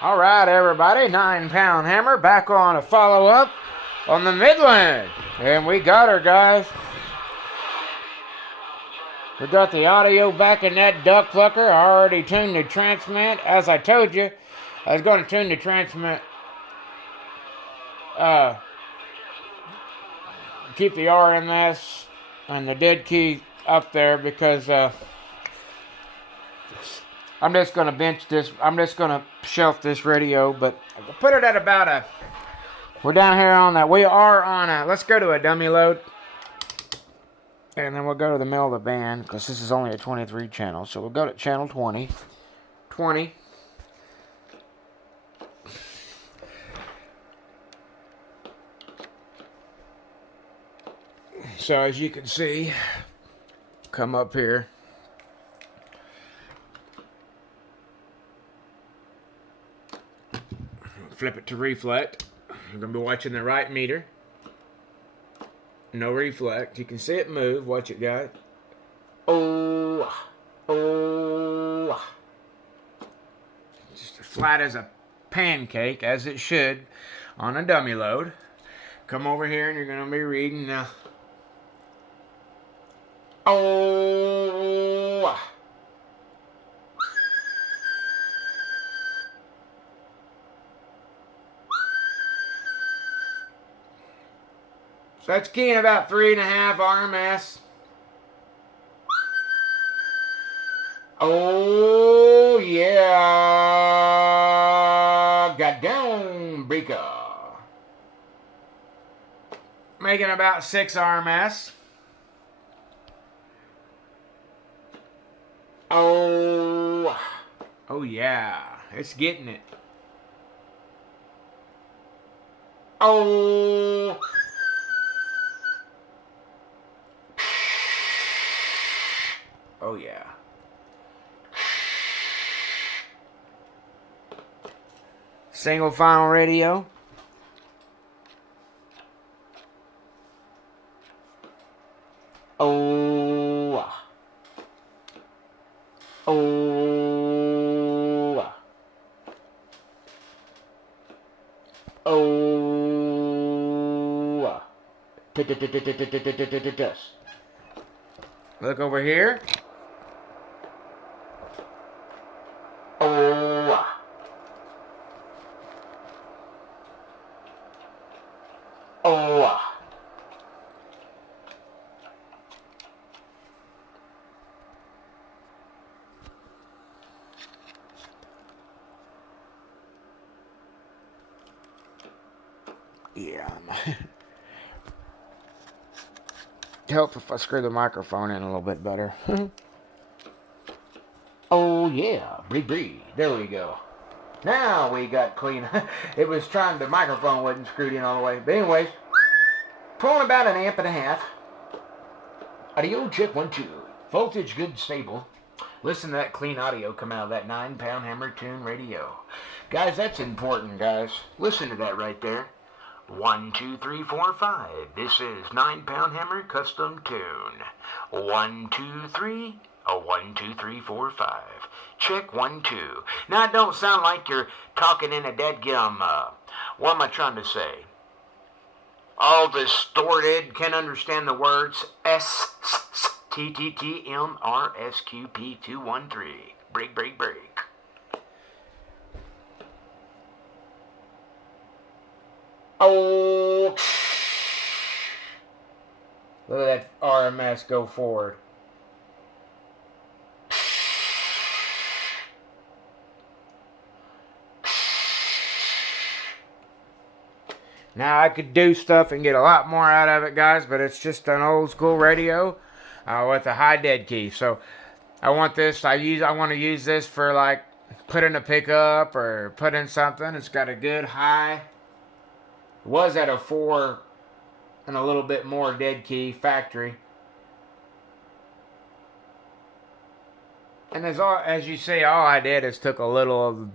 All right, everybody, 9-pound hammer back on a follow-up on the Midland. And we got her, guys. We got the audio back in that duck plucker. I already tuned the transmit. As I told you, I was going to tune the transmit. Keep the RMS and the dead key up there because I'm just going to bench this. I'm just going to shelf this radio, but put it at about we're down here on that. We are on let's go to a dummy load. And then we'll go to the middle of the band because this is only a 23 channel. So we'll go to channel 20. 20. So as you can see, come up here. Flip it to reflect. You're going to be watching the right meter. No reflect. You can see it move. Watch it, guys. Oh. Just as flat as a pancake, as it should, on a dummy load. Come over here and you're going to be reading now. Oh. So that's keying about 3.5 RMS. Oh, yeah. Got down, breaker. Making about 6 RMS. Oh. Oh, yeah. It's getting it. Oh. Oh, yeah. Single final radio. Oh. Oh. Oh. Look over here. Oh. Oh. Yeah. Help if I screw the microphone in a little bit better. Oh, yeah. Breathe. There we go. Now we got clean. It was trying, the microphone wasn't screwed in all the way. But anyways, pulling about 1.5 amps. Audio check 1, 2. Voltage good, stable. Listen to that clean audio come out of that 9-pound hammer tune radio. Guys, that's important, guys. Listen to that right there. 1, 2, 3, 4, 5. This is 9-pound hammer custom tune. 1, 2, 3. 1, 2, 3, 4, 5. Check 1, 2. Now it don't sound like you're talking in a dadgum, what am I trying to say? All distorted, can't understand the words. S T T T M R S Q P 213. Break. Oh. Look at that RMS go forward. Now I could do stuff and get a lot more out of it, guys, but it's just an old school radio with a high dead key. So I want this. I want to use this for like put in a pickup or put in something. It's got a good high. It was at a 4 and a little bit more dead key factory. And as you see, all I did is took a little of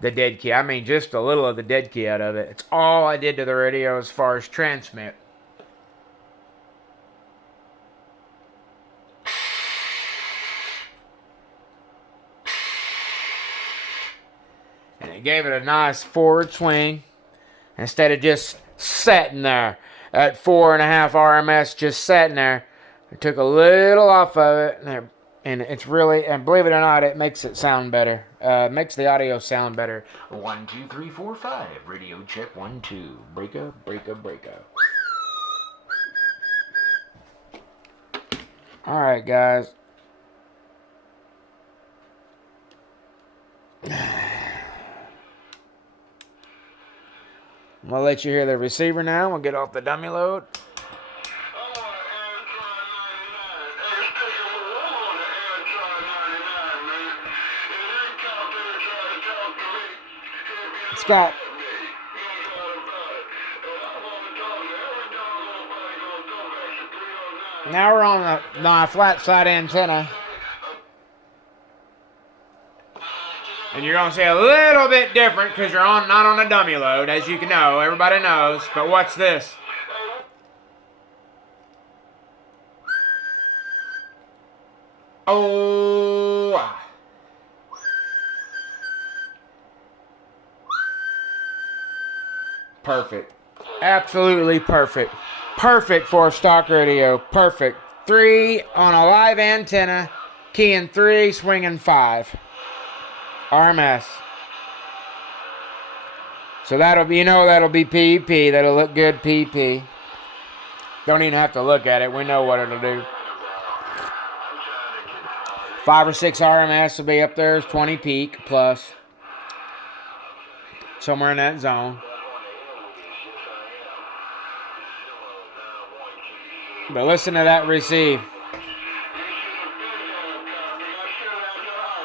the dead key. I mean, just a little of the dead key out of it. It's all I did to the radio as far as transmit. And it gave it a nice forward swing instead of just sitting there at 4.5 RMS, just sitting there. I took a little off of it, and it's really, and believe it or not, it makes it sound better. Makes the audio sound better. 1, 2, 3, 4, 5. Radio check 1, 2. Breaker, breaker, breaker. All right, guys. I'm gonna let you hear the receiver now. We'll get off the dummy load. It's got. Now we're on the flat side antenna. And you're going to see a little bit different because you're not on a dummy load, as you can know. Everybody knows. But what's this? Oh. Perfect. Absolutely perfect. Perfect for a stock radio. Perfect. 3 on a live antenna. Keying 3, swinging 5. RMS. So that'll be, that'll be PEP. That'll look good PP. Don't even have to look at it. We know what it'll do. 5 or 6 RMS will be up there. It's 20 peak plus. Somewhere in that zone. But listen to that receive.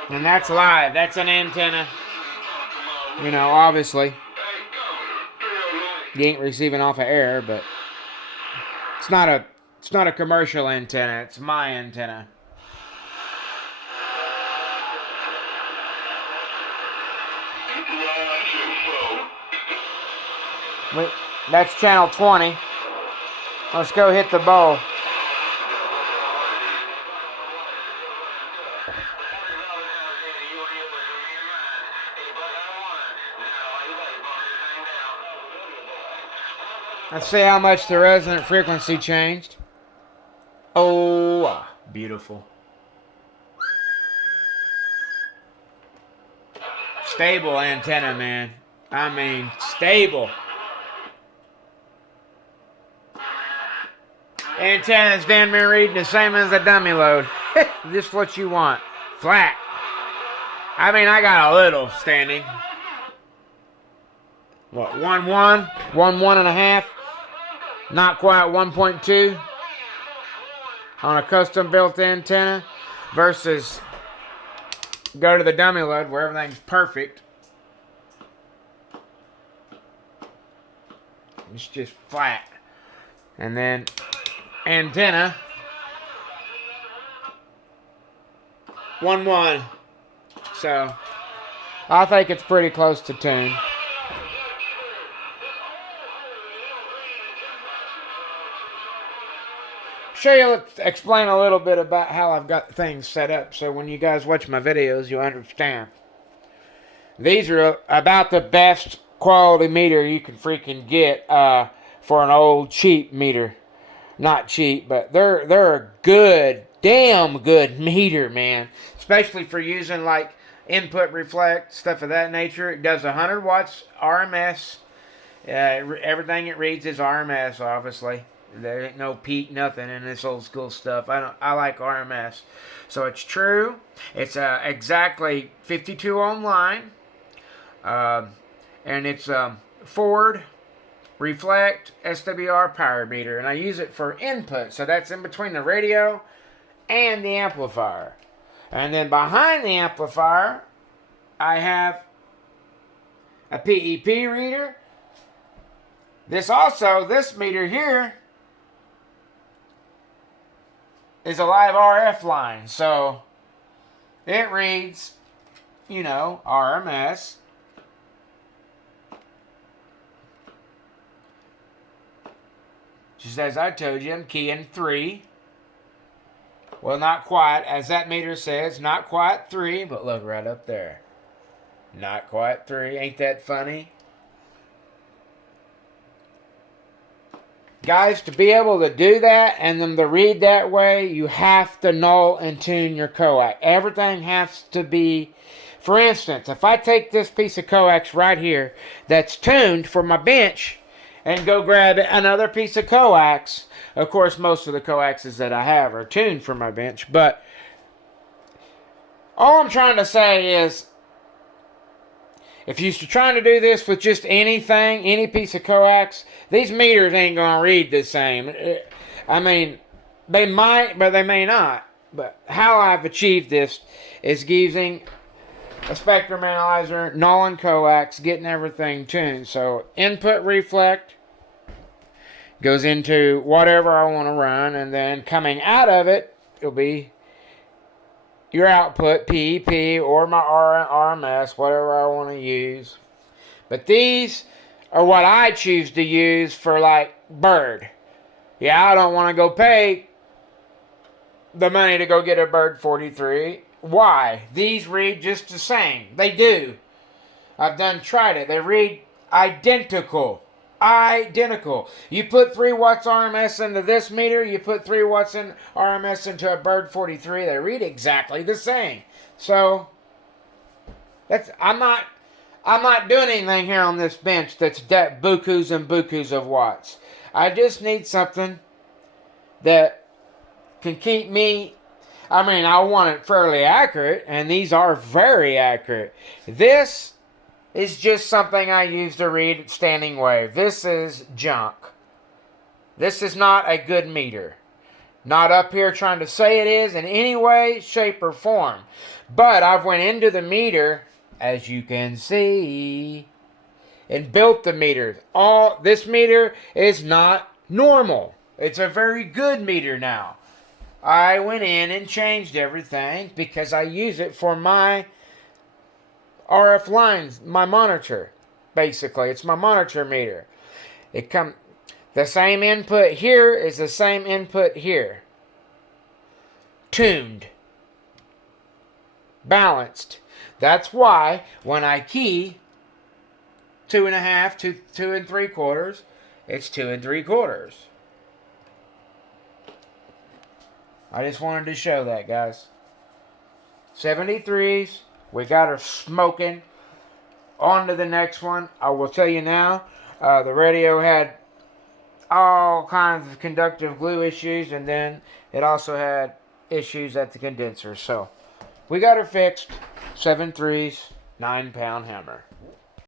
And that's live. That's an antenna. Obviously. You ain't receiving off of air, but it's not a commercial antenna. It's my antenna. That's channel 20. Let's go hit the bowl. Let's see how much the resonant frequency changed. Oh, beautiful. Stable antenna, man. I mean, stable. Antenna's damn near reading the same as a dummy load. Just what you want. Flat. I mean, I got a little standing. What, 1.1? 1.5? Not quite 1.2 on a custom built antenna versus go to the dummy load where everything's perfect. It's just flat. And then antenna 1.1. So I think it's pretty close to tune. Explain a little bit about how I've got things set up so when you guys watch my videos you understand. These are about the best quality meter you can freaking get for an old cheap meter. Not cheap, but they're a good, damn good meter, man. Especially for using like input reflect, stuff of that nature. It does 100 watts RMS. Everything it reads is RMS, obviously. There ain't no peak, nothing in this old school stuff. I like RMS. So it's true. It's exactly 52 ohm line. And it's forward, reflect, SWR power meter. And I use it for input. So that's in between the radio and the amplifier. And then behind the amplifier, I have a PEP reader. This meter here is a live RF line. So it reads, RMS. Just as I told you, I'm keying 3. Well, not quite, as that meter says, not quite 3, but look right up there. Not quite 3. Ain't that funny? Guys, to be able to do that and then to read that way, you have to null and tune your coax. Everything has to be... For instance, if I take this piece of coax right here that's tuned for my bench and go grab another piece of coax, of course, most of the coaxes that I have are tuned for my bench, but all I'm trying to say is if you're trying to do this with just anything, any piece of coax, these meters ain't going to read the same. I mean, they might, but they may not. But how I've achieved this is using a spectrum analyzer, null and coax, getting everything tuned. So input reflect goes into whatever I want to run, and then coming out of it, it'll be your output, PEP, or my RMS, whatever I want to use. But these are what I choose to use for, like, bird. Yeah, I don't want to go pay the money to go get a bird 43. Why? These read just the same. They do. I've tried it. They read identical. Identical. You put 3 watts RMS into this meter, you put 3 watts in RMS into a bird 43, they read exactly the same. So that's I'm not doing anything here on this bench that's bukus and bukus of watts. I just need something that can keep me, I mean, I want it fairly accurate, and these are very accurate. This is just something I use to read standing wave. This is junk. This is not a good meter. Not up here trying to say it is in any way, shape, or form. But I've went into the meter, as you can see, and built the meters. This meter is not normal. It's a very good meter now. I went in and changed everything because I use it for my RF lines, my monitor. Basically, it's my monitor meter. The same input here is the same input here. Tuned. Balanced. That's why when I key 2.5 to 2 3/4, it's 2 3/4. I just wanted to show that, guys. 73s. We got her smoking. On to the next one. I will tell you now, the radio had all kinds of conductive glue issues, and then it also had issues at the condenser. So we got her fixed. 7 3s, 9-pound hammer.